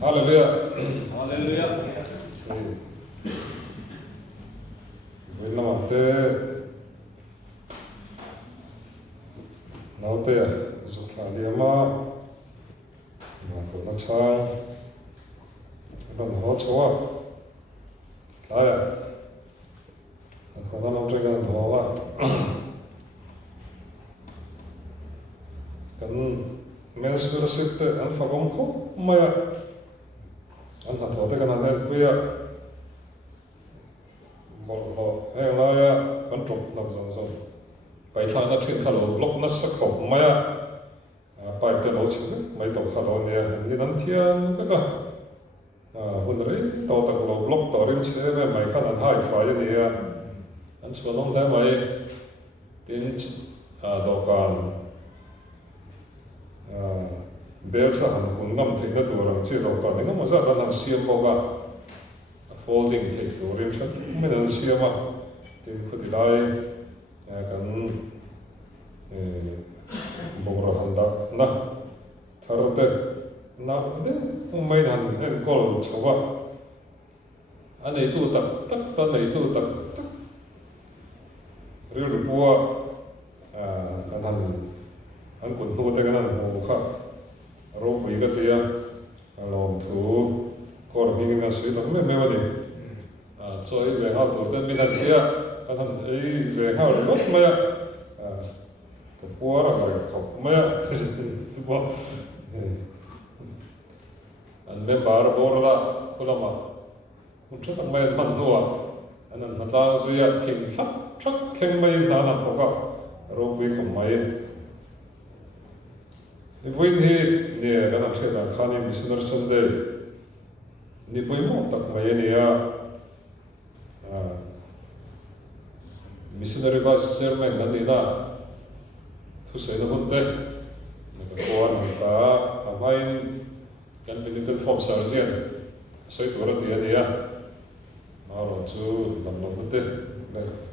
Hallelujah. Hallelujah. Vì làm thế nào thế giúp là đi mà cũng nó chăng nó hỗ trợ lại à nó nó làm cho cái nó là kan mennesker sitter en fagom khop maya an ha thote kan an kuya bol he la ya kan trok nak zong zong pai thang na thil khalo block na sa khop maya pai te lo sin mai to khalo ne ni nan thian ka hun ri to tak lo block to rim che me mai khan an hai fa ya ni ya an chuanong le mai tin dokan Belsa han kun ngam thik na tur chi do ka ni ngam za kan han siam ko ga folding thik tur rin chat me dan siam a tin khu ti lai kan bogra han da na thar te na de mai han en kol chowa anei tu tak tak ta nei tu tak tak ri bua kan han kun nu te kan ho kha ro pui ka tia alom thu kor mi nga sui tak me wa de choi ve ha tur te mi na tia kan ei ve ha ro ma ya ko por ra ka ma ya bo an me bar bor la kulama un chu tak mai man nuwa anan na la zu ya thing thak thak theng mai na na thoka ro pui kham mai When he near Ganacheda Khani Missioner Sunday, Nipoimo Takmayania Missionary Vice Chairman Nandina to say the Hunde, Nakapuan, a mine can be little from Sarzian, so it were the idea. Now, two, Namate,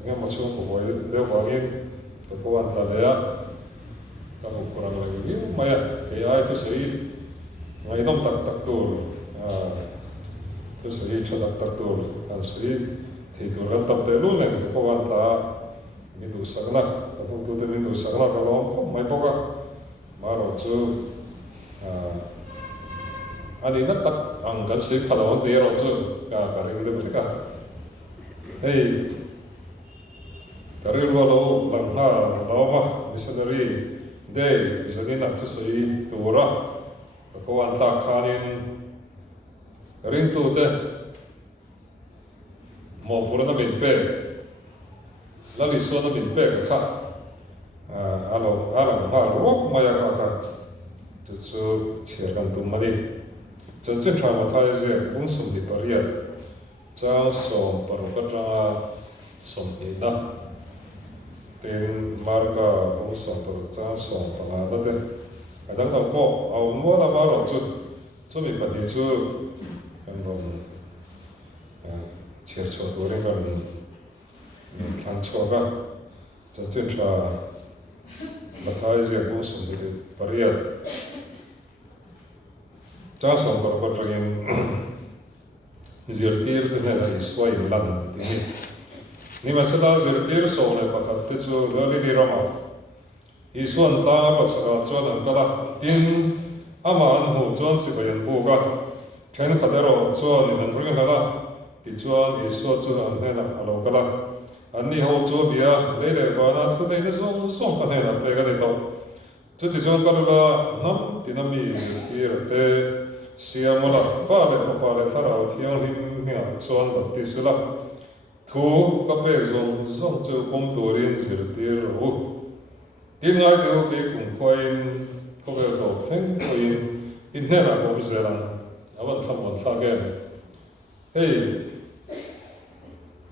Namasu, who were in the Puan Tadea. Kalau kurang lagi, maya kaya itu sih, maya itu tak tur, itu sih tak tur, kan sih tidur kan tak terlalu nih, kawan tak mindu sagna, atau tu mindu sagna kalau maya boga, maru tu, ani nak tak angkat sih kalau dia rosu, karing itu mereka, hey, karir walau langgar, lama missionary. Day is a dinner to say to Ra, the Koan Takanin ring to the Mopurana bin Peg, Lali Sona bin Peg, Alan Walk Mayaka to Chirgan to Mali. Jensen Traumatize, Unsum di Paria, Chang Som Parokatra, Som Ida. Tin marga bungson per cha song panga na de adang dang po au mo la ma ro chu mi pa ni chu kan rom chiar cho do re kan kan cho ga cha chen cha ma thai je bungson de paria cha song per ko trin zir tir de na swai lan ti ni masala zirtir sole pakat te chu lali ni rama isuan ta pasara chuan an kala tin ama an hu chuan chi bayan bu ga then khadero chuan in an ring hala ti chuan isu chu an hena alo kala an ni ho chu bia le le ba na thu nei zong zong ka hena pe ga le to chu ti chuan kala nam tinami zirtir te siamala pa le thara thiang lim ngia chuan ba ti sula thu ka pe zong zong chu kom turin zirtir ru tin ngai de ke kum khoin ko be do theng khoin in hera ko zeran awan thamon thagen hey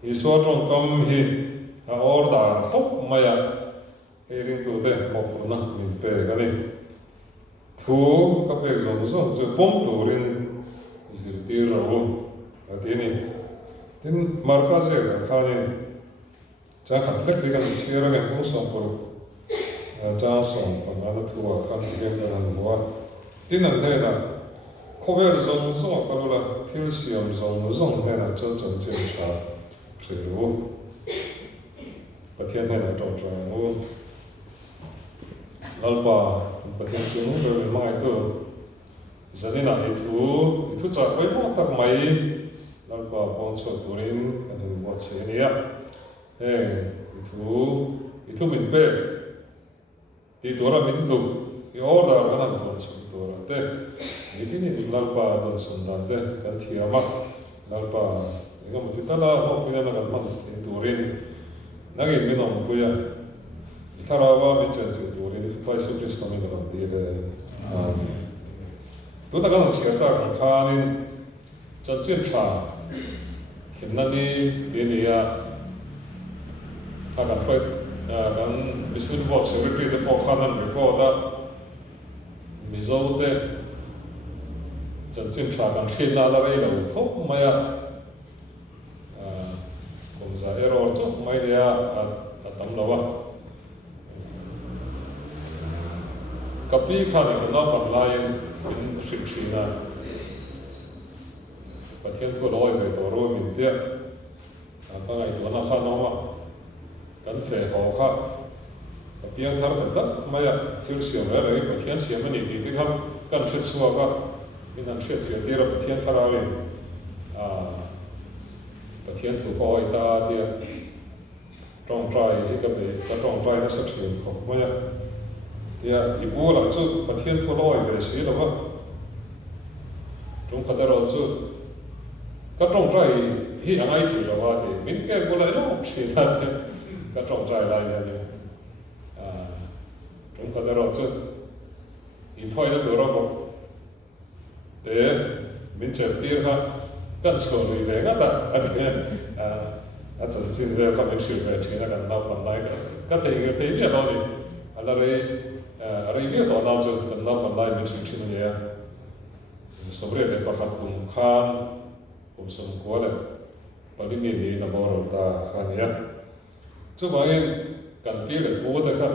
iswa trong kam hi a orda khop maya ring tu de mo khuna min pe gani thu ka pe zong zong chu kom turin zirtir ru atini tin marka se khani cha khat lek digan sira ga ko som por cha som pa na thu khan ge ga han wa tin an he na khober zong zong kalula thil siam zong zong hena chon chon chen cha thiru pathian hena tong tong u lalpa pathian chung lo mai tu zanina itu cha koi mo tak mai lalpa pon so turin kan mo chenia itu min pe ti dora min du yorda kanan pon so dora te ini lalpa don sundande kan thiama lalpa ingam titala ho puya na kan man turin nagi minom puya itarawa mi chen turin pa Yesu Kristo mi kan dire tu ta kan chirta kan khanin chan chen cha khinnani diniya kan phoi kan bisul bo secretary de po khanan reporta mizote chân chân tra kan khin na la rei lo khop maya kum za error chok mai dia atam lawa kapi khan ka na pan lain in shik shina pathian thu loi be to ro min tia ka ngai to na kha no ma kan fe ho kha kapiang thar ka maya thil siam la rei pathian siam ni ti ti kham kan thit suwa ka minan thret thia tira pathian tharawin pathian thu ko ita tia tong trai hi ka be ka tong trai na sa thrin kho maya tia ibu la chu pathian thu loi be si lo ba tung ka daro chu ka tong trai hi angai thi lo wa de min ke ko la no thri na de ka tong trai lai ya de tung ka daro chu in thoi na duro ko te min che tir ha kan chho lui ve nga ta a chan chin ve ka min shil ve thina kan nau pan lai ka thei ge thei ni lo ni ala re ve to na chu kan nau pan lai min shil thin ni ya sobre le pa khat kum khan kum sam ko le pali mi ni na bo ro ta khan ya chu ba in kan pi le po ta kha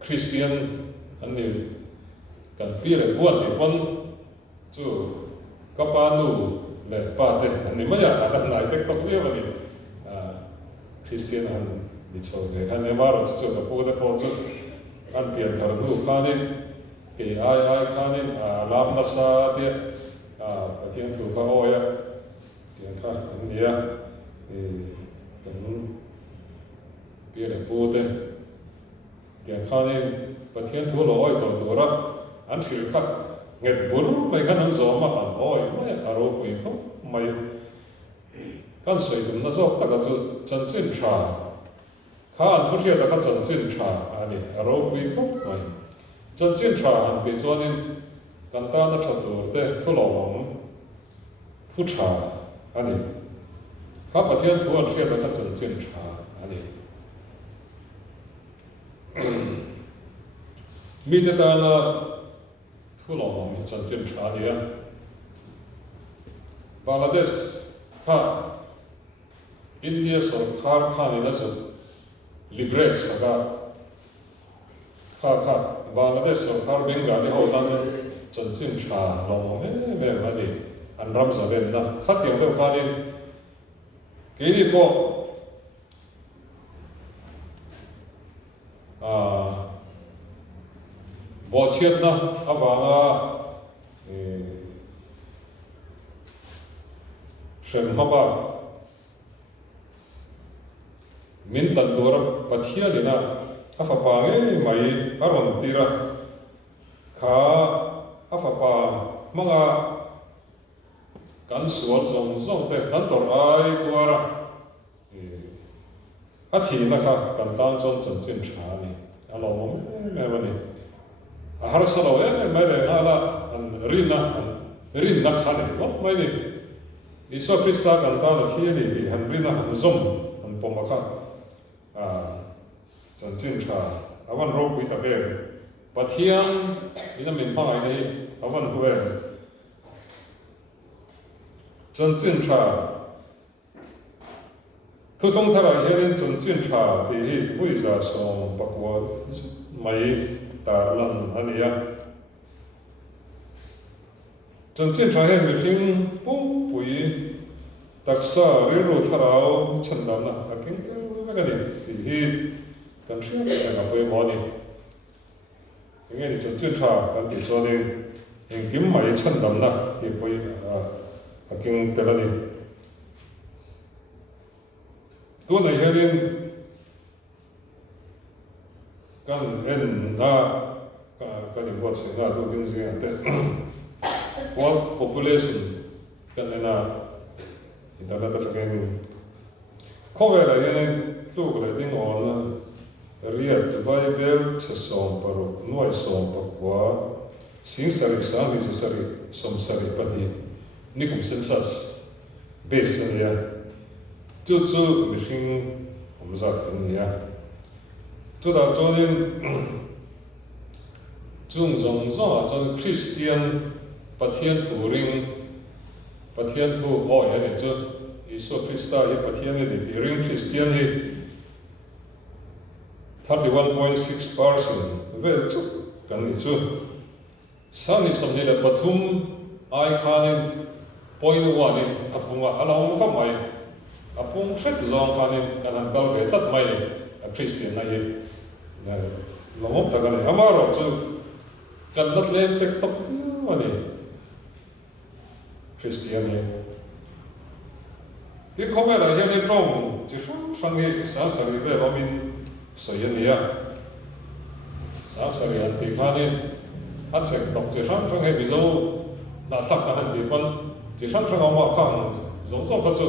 Christian an ni kan pi le po ti pon chu kapanu le pa te ani maya akan nai tek tok le bani Christian han ni chho le kan ne maro chu ka po de po chu an pian thar nu khanin ke ai khanin lam na sa te pathian thu ka oya tian kha ania kan pi le po te tian khanin pathian thu lo oi to dora an thil kha nget bur mai kan an zo ma kan oi mai aro pui kho mai kan soi tum na zo ta ka chu chan chin tha kha an thu thia da ka chan chin tha ani aro pui kho mai chan chin tha an pe chuanin kan ta na tha tur te thu lo mom thu tha ani kha pathian thu an thia da ka chan chin tha ani mi te ta na thu lo mom chan chin tha ni ya Bangladesh ka India sarkar khani na so liberate saka kha Bangladesh sarkar bengali ho na chan chin tha lo mom me mani an ram sa ben na khat yong de ka ni ke ni po bo chiat na awanga shem haba min tan tor pathia dina afa pa nge mai aron tira kha afa pa manga kan sual zong te kan tor ai tuara athi na kha kan tan chon chan chin tha ni alo me mani har salo me le ala an rin na khani lo mai ni Iso Krista kan ta la thi ni ti han rin na han zom an pom kha chan chin tha awan ro pui ta ve pathian ina min pa ai nei awan huwe chan chin tha thu thong thara herin chan chin tha ti hi hui za som pakwa mai tar lan ania chân trên trái hẹn mình phim bung bụi đặc sa rêu rô thà rau chân đầm na kinh tế mấy cái này thì hi cần thiết là gặp với món này cái này chân trên trái cần thì cho nên hình kiếm máy chân đầm na thì với kinh tế này tôi này hiện nay cần en na cần những vật sinh ra tôi kinh gì à thế what population cần en na hiện tại tất cả những không phải là những lúc là tiếng on riết vài bel sẽ sống vào nuôi sống vào qua sinh sản sáng đi sản sống sản bắt đi ní cũng sinh sản base này chú mình sinh không ra cái này chú đã cho nên chúng dùng cho Christian bắt thiên thủ ring bắt thiên thủ oi này chú Isu Christa hi bắt thiên này thì ring Christian hi 31.6% về chú cần đi chú sáng đi xong này là bắt thum ai khanin point one này apunga alam không mai apung set zong khanin kan han kal ve tat mai Christian này lomop ta kan amaro chu kan lat len tek tok ani Christian này thì không phải là hiện nay trong chỉ sang đi sáng sớm về vào mình soi như vậy sáng sớm anh đi pha đi anh sẽ đọc chỉ sang hay ví dụ là sắp tới anh đi con chỉ sang ông mà khang giống giống cái chỗ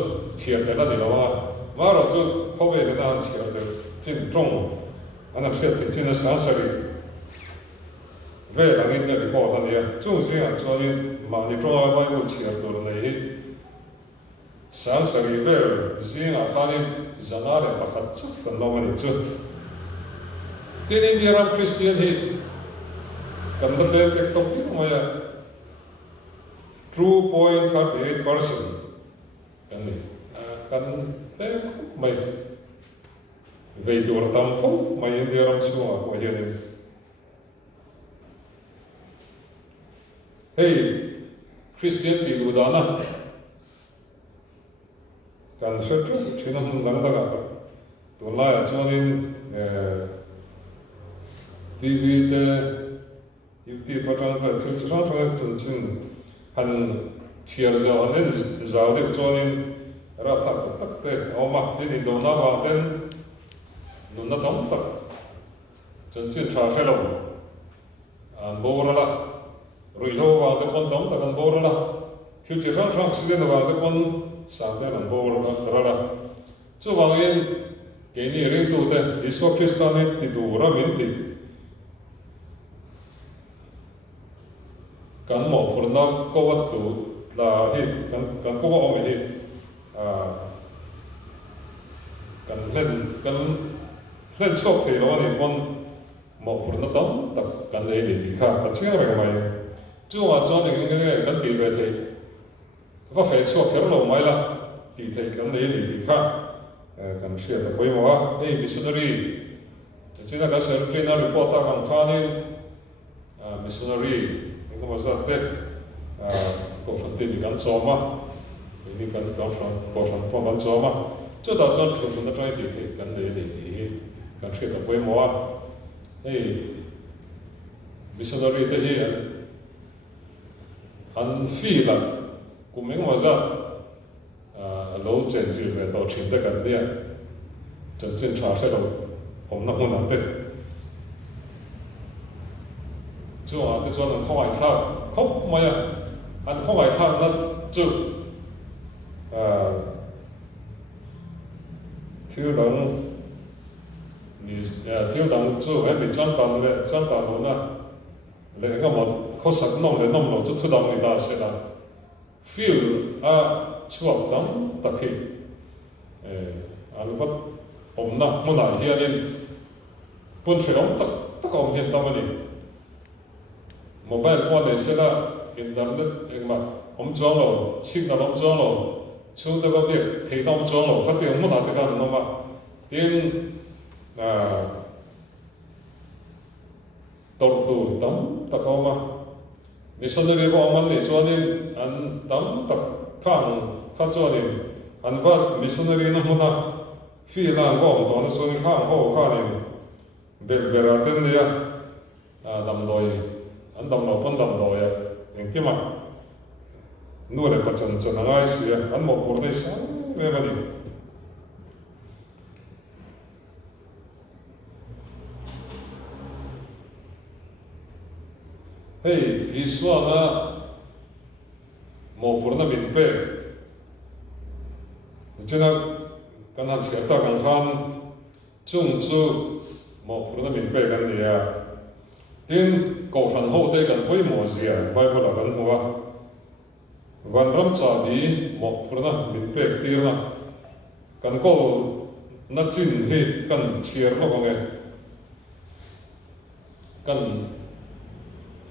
thiệt cái là gì đó mà rồi chỗ không phải là anh thiệt cái trên trong anh làm thiệt thì trên sáng sớm về là người đi qua đó này chung sẽ cho nên mà đi trong ai bao nhiêu thiệt đồ này sáng sớm về riêng là khá nên dân á để bắt chắc cần lo cái gì chứ tên India Ram Christian thì cần đặt lên cái top cái mà true point 38% cần đi cần thế mày về tuổi tầm không mày India Ram xuống qua here này hey Christian thì đủ đó na cần xuất trước thì nó không đáng đâu cả tôi lại cho nên TV để YouTube bắt đầu từ từ sáng trong tuần trình hành chia ra anh giáo được cho nên ra phát tất cả ông mà đến đâu nào vào đến đâu nào đóng tất tuần trình trả phê lâu bố ra là rồi lâu vào đến con đóng tất cả bố ra là thiếu chỉ sáng trong sự vào đến con sáng đến bố ra là cho vào yên cái này riêng tu thế Isu Christa này thì tu ra mình thì kan mo purna ko wat tu la hi kan ko om hi kan len chok the lo ni kon mo purna tam tak kan le di kha a chia ra mai chu wa cho ni nge kan ti ve the va fe chok the lo mai la ti the kan le di kha kan sia ta poi mo ei missionary china ka ser trainer report ta kan kha ni missionary mà sao thế cổ phần tiền thì gắn số mà ini kan cổ phần phong gắn số mà chỗ đó cho thường nó trai thì gắn để gắn chuyện tập quay mua hey missionary thế hi anh phi là cũng mình mà sao lâu chân chỉ về đầu chuyển tới gần đây chân chân trả sẽ đâu không nằm thế chú à, tôi cho nên không phải thao, không mà anh không phải thao nó chú thiếu đắng chú hay bị chán cản luôn à, lấy cái một khó sắc nông lấy nông nó chú thiếu đắng người ta sẽ là feel chuộc đắng đặc kỳ, anh vẫn ổn nè, muốn nói hiện nên buôn chuyện ông tất cả ông hiện tâm này mobile phone này sẽ là internet mà ông chọn rồi signal ông chọn rồi chúng ta có việc thấy ông chọn rồi phát hiện muốn làm cái gì mà tiền đầu tư tấm tất cả mà missionary bo man ni chuanin an tam tak khang kha chuanin an va missionary na huna fi lan gom to na chuan khang ho khanin bera ten dia dam doi an dam lo pon dam lo ya engkima nu le pachan chan ngai sia an mo por dei sa ve mani hey iswana mo por na min pe chena kan han cherta kan khan chung chu mo por na min pe kan nia tin ko han ho te kan poi mo zia bible kan huwa van ram cha bi mo por na min pe tir na kan ko na chin hi kan chiar lo nge kan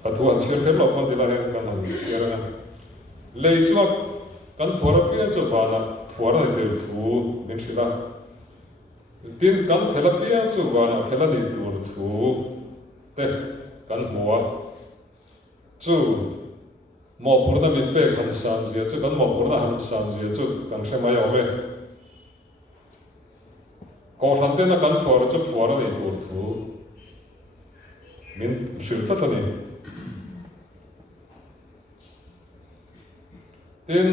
atua chiar the lo kon dila kan han chiar na lei chuak kan phora pia chu ba na phora te thu min thila tin kan phela pia chu ba na phela ni tur thu te kan huwa chu mo por na min pe khan san zia chu kan mo por na han san zia chu kan thema yo ve ko han te na kan phora chu phora ni tur thu min shilta ta ni tin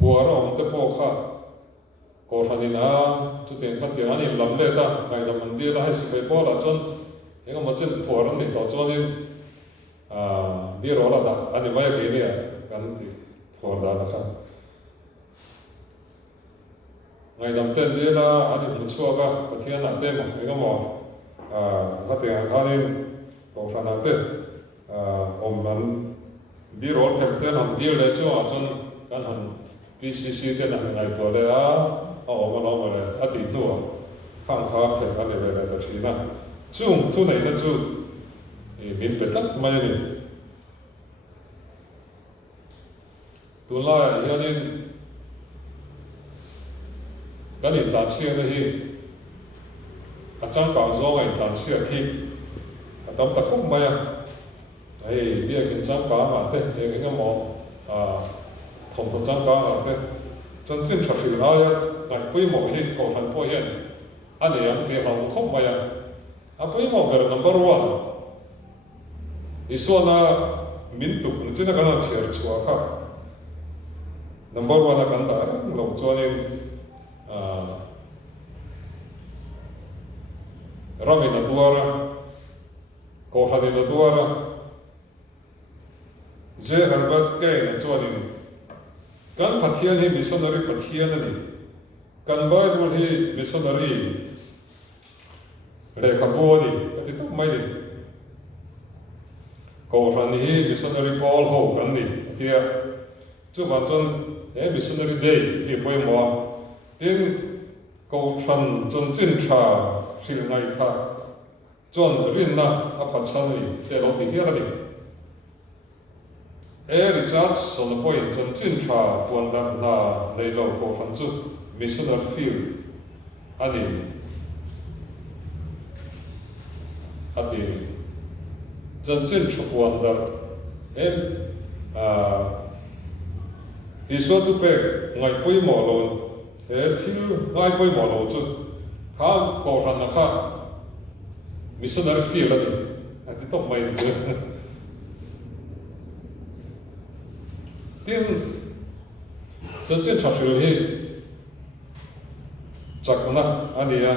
phora om te po kha ko hanina chu ten khan ti ani lam le ta ngai da mandir la hai se po la chon enga mo chen phora ni to chonin bi ro la da ani mai ke ni kan ti phora da la kha ngai dam ten de la ani mu chua ka pathian na te mo enga mo ha te ha ni ko phana te om man bi ro phep te nam dir le chu a chon kan han PCC te na ngai to le a o ma lo le a ti nu khang kha phep a le le ta thina chung thu nei na chu min pe tak mai ni tu la yanin kan in tan sia na hi a chang pa zo ngai tan sia thi a tam ta khum mai ai bia kin chang pa ma te e nga mo thom ko chang pa ma te chân chân thật sự nói lại bây một hiện cổ phần bồi hiện anh ấy ăn tiền lòng không mày à bây một cái number one isu na min tục nó chỉ là cái nào chia chua khác number one là cái đó lộc cho nên rami na tuara cổ phần na tuara dễ hơn bất kể là cho nên kan pathian hi missionary pathian ani kan bible hi missionary le khabu ni ati to mai ni ko ran hi missionary paul ho kan ni tia chu ba chon e missionary day hi poi mo tin ko ran chon chin tha sil ngai tha chon rin na a phat san ni te lo ti hi ni Richard on the point chân chân tra buồn đam na lấy lâu cổ phần chút missionary field ani ati chân chân tra buồn đam em isu tu pe ngai poi mo lon thiu ngai poi mo lo chút khá cổ phần là khá missionary field ani ati to mai chứ tin chân chân thật sự hi chắc na anh ấy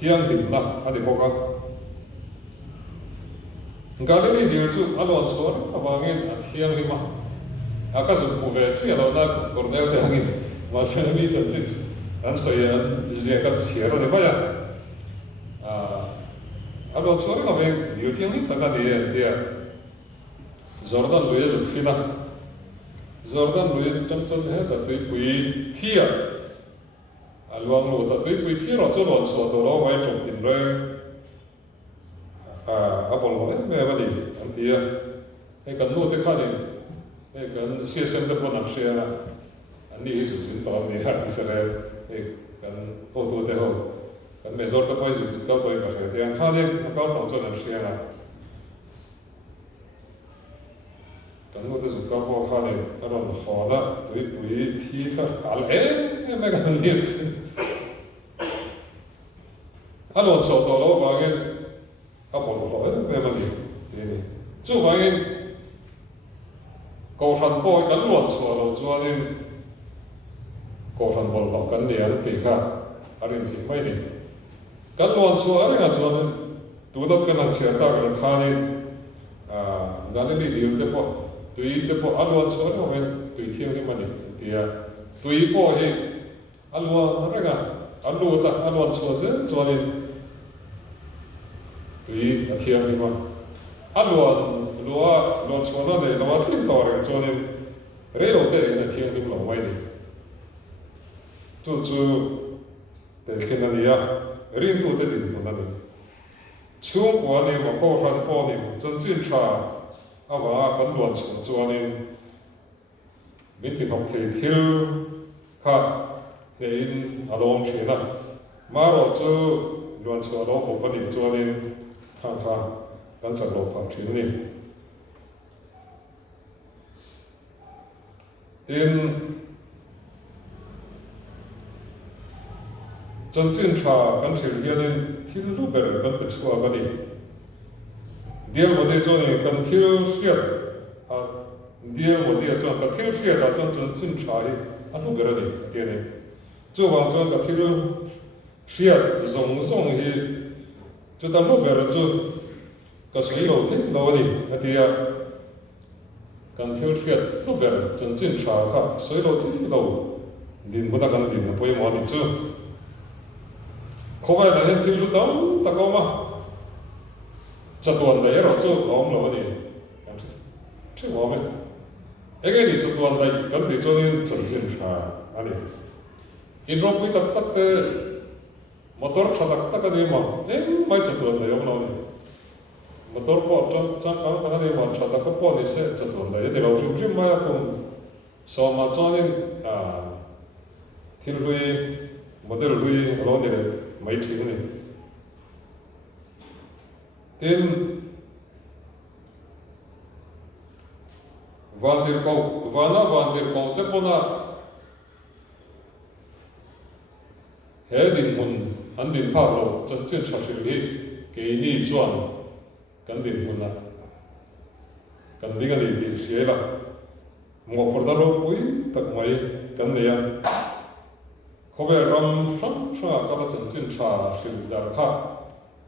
thiang hình na anh ấy bao cái Galilee điều chú anh luôn cho anh bảo nghe thiang hình mà cái số cụ về chỉ là na Cornell thì anh mà xem đi chân chân anh soi anh gì cái thiang rồi đấy bây giờ anh luôn cho anh về điều thiang hình tất cả đi Jordan Luis Fina Jordan Luis chân chân hết là tới quý thia, luang lu là tới quý thia rồi cho luang số đồ đó vay trồng tiền rồi, Apple nói mẹ vậy đi, anh tia, cái cần nuôi cái khác đi, cái cần xe xem được bao nhiêu xe là, anh đi sử dụng tàu đi hàng Israel, cái cần ô tô thế hồ, cần mấy giờ tới bây giờ tàu tới cái thì anh khác đi, nó cao tàu cho nên xe là, kan ngo te zu ka bo kha le aron hola tui thi kha al me kan ni sin alo cho to lo ba ge a bo lo me ma ni te ni chu ba ge ko han po kan lo cho lo cho ni ko han bol lo kan ni an pe kha arin thi mai ni kan lo cho ari nga cho ni tu da kan che ta kan kha ni dan ni di te po tui te po alo cho no men tui thiang ni ma ni tia tui po he alo na ga alo ta alo cho se cho ni tui a thiang ni ma alo cho no de lo thin to re cho ni re lo te na thiang ni lo mai ni chu te khin na ya rin tu te din na ni chung kwa ni ma ko han po ni chân chin cha awa kan luan cho ni min ti nok the thil kha nein alom thina maro chu luan cho lo ko pani cho ni kha kan cha lo pa thin ni tin chân chin cha kan thil hian thil lu ber kan pe chua ba ni dia wo de cho ni kan thil hiat a dia wo de cho ka thil hiat a chân chin cha hi a lu ber ni tie ni chu wang cho ka thil hiat zong hi chu ta lu ber chu ka sei lo the lo ni a dia kan thil hiat lu ber chân chin cha kha sei lo the lo din mo da kan din na poi mo ni chu ko ba na hen thil lu dam ta ko ma cha tuan dai ro chu om lo ni kan che mo me ege ni chu tuan dai kan ti chu ni chân chin cha ani in ro pui tak tak te motor cha tak tak ni ma mai cha tuan dai om lo ni motor po cha ka ni ma cha tak po ni se cha tuan dai de lo chu mai ko so ma cho ni thil lui model lui lo ni mai thing ni tin van der ko te pona heading mun an din pha lo chân chin cha shil hi ke ni chuan kan din mun na kan dinga ni ti shela mo por da ro pui tak mai kan ne ya khobe ram ka la chân chin cha shil dar kha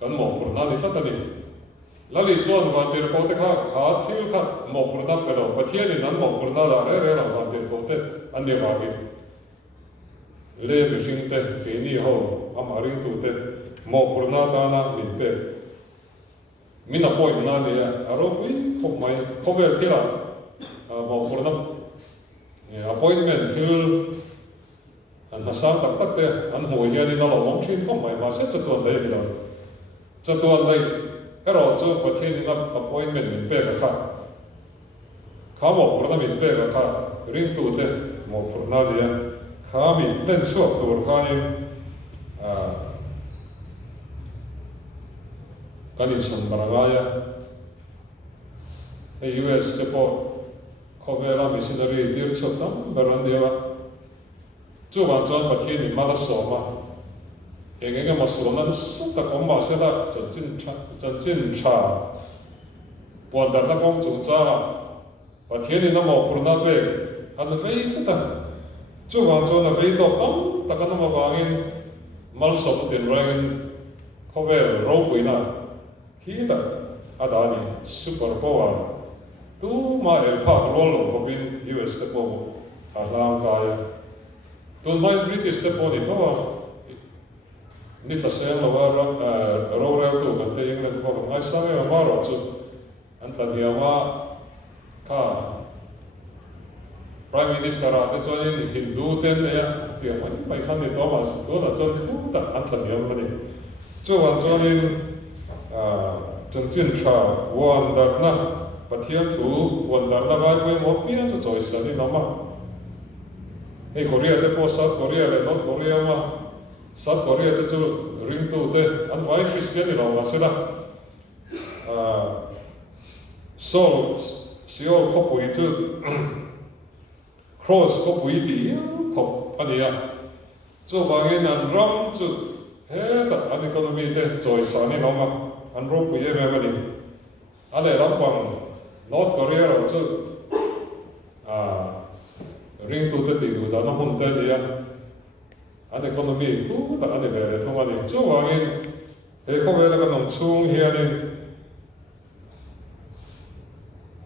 kan mo por na ni ta ni lali suan van der ko te kha thil kha mo por na pero pathian ni nan mo por na da re la van der ko te an ne va gi le be sing te ke ni ho amaring tu te mo por na ta na min pe mina poi na ni aro pui khop mai khober thila mo por na appointment thil an na sang tak tak te an ho ya ni na lo mong thin khop mai ma se cha tuan dai ni lo cha tuan dai ero chu pathian ni na appointment min pe ka kha mo por na min pe ka ring tu te mo por na dia kha mi len chuak tur kha ni kan in san barangaya US te po khobela missionary dir chot tam baran dewa chu wan chuan pathian ni ma la so ma enge ma so na sa ta kom ma se da chân chin cha pon dar na kong chu cha pathian ni na mo pur na pe an vei ta chu wan chuan a vei to tam ta ka na ma wangin mal so tin rangin khobel ro puina hi ta adani super power tu ma el pa rolo ko bin US te po a lang ka ya tu mai British te po ni thawa ni ta se lo wa ro tu kan te England po ngai sa me ma ro chu an ta ni ma ka prime minister a te chon ni Hindu ten ya ti mai khan ni Thomas to na chon khu ta an ta ni ma ni chu wan chon in chân chin cha wan dar na pathian thu wan dar na vai mo pia cho choi sa ni no ma ei Korea te po South Korea le North Korea ma South Korea te chu ring tu te an vai Christian ni lo ma se da siol ko pui chu cross ko pui ti khop ania chu wangin an ram chu he ta an economy te choi sani noma an ro pui em em ani ale rampang North Korea ro chu ring tu te ti du da no hun te dia an economy ku ta an ve thong ani chu wangin he ko ve la ka nong chung hianin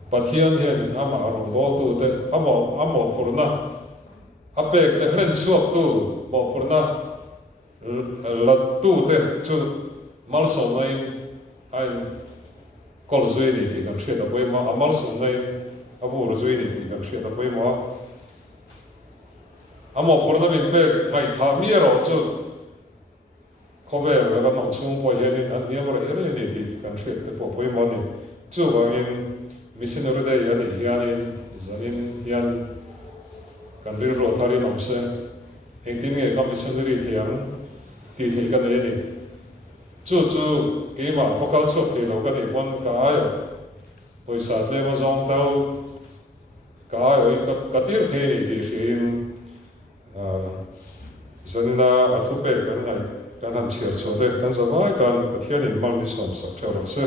Pathian hian ama rong bol tu te amo khurna apek te hlen suak tu mo khurna lat tu te chu mal so mai ai kol zui ni ti kan thriat a poi ma amal so mai abu zui ni ti kan thriat a poi ma amo khurna min pe mai tha mi ro chu khobe la ka nong chung po hian an niam ra ele ni ti kan thriat te po poi ma ni chu wangin missionary day yani hianin zanin hian kan rir ro thari nomse engtin nge ka missionary thiam ti thi kan ni chu ke ma vocal chok thi lo kan ni pon ka ai poisa tle ma zong tau ka ai ka tir the ni ti hin zanina athu pe kan nai kan han chiar so de kan zawai kan thianin mal ni som sak thar se